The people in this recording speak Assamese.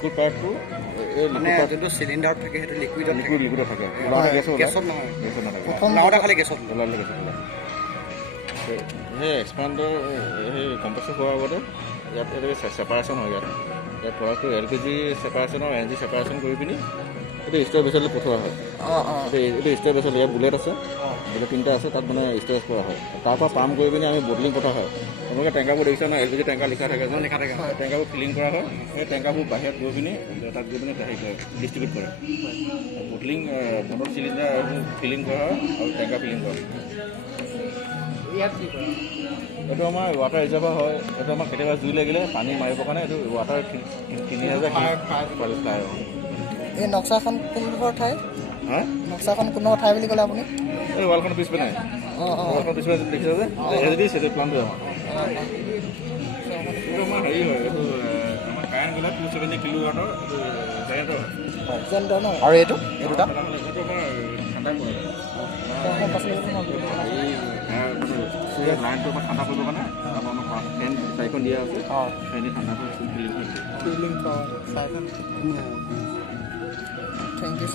লিকুইড পাইপটো এই মানে যোনটো চিলিণ্ডাৰত থাকে সেইটো লিকুইডত থাকে গেছত গেছত নহয় গেছত নাথাকে প্ৰথম নাওটা খালি গেছত ওলালে গেছত ওলায় সেই এক্সপাণ্ডাৰ সেই কম্প্ৰেছৰ হোৱাৰ আগতে ইয়াত এনেকৈ ছেপাৰেশ্যন হয় ইয়াত প্ৰডাক্টটো LPG ছেপাৰেশ্যন আৰু NG ছেপাৰেশ্যন কৰি পিনি এইটো ষ্ট'ৰ বেচলৈ পঠোৱা হয় এইটো ষ্ট'ৰ বেচল ইয়াত বুলেট আছে বুলেট 3টা আছে তাত মানে ষ্ট'ৰেজ কৰা হয় তাৰপৰা পাম্প কৰি পিনি আমি বটলিং পঠোৱা হয় আপোনালোকে টেংকাৰবোৰ দেখিছে ন LPG টেংকাৰ লিখা থাকে টেংকাৰবোৰ ফিলিং কৰা হয় সেই টেংকাৰবোৰ বাহিৰত গৈ পিনি তাত গৈ পিনি হেৰি কৰে ডিষ্ট্ৰিবিউট কৰে বটলিং মটৰ চিলিণ্ডাৰ ফিলিং কৰা হয় আৰু টেংকাৰ ফিলিং কৰা হয় এইটো আমাৰ ৱাটাৰ ৰিজাৰ্ভাৰ হয় এইটো আমাৰ কেতিয়াবা জুই লাগিলে পানী মাৰিবৰ কাৰণে এইটো ৱাটাৰ কিনি ফ্লাই এই নক্সাখন কোনডোখৰ ঠাই নক্সাখন কোনডোখৰ ঠাই বুলি ক'লে আপুনি এই ৱালখনৰ পিছপিনে ৱালখনৰ পিছপিনে দেখিছে যে এজেডি সেইটো প্লানটো আমাৰ এইটো আমাৰ হেৰি হয় এইটো আমাৰ কাৰেণ্ট গ'লে 270 কিলোৱাটৰ জেনেৰেটৰ ন আৰু এইটো দুটা এইটো আমাৰ ঠাণ্ডা কৰে লাইনটো আমাৰ ঠাণ্ডা কৰিবৰ কাৰণে আমাৰ ফেন 4খন দিয়া আছে ফেনে ঠাণ্ডা কৰি ফিলিং থেংক ইউ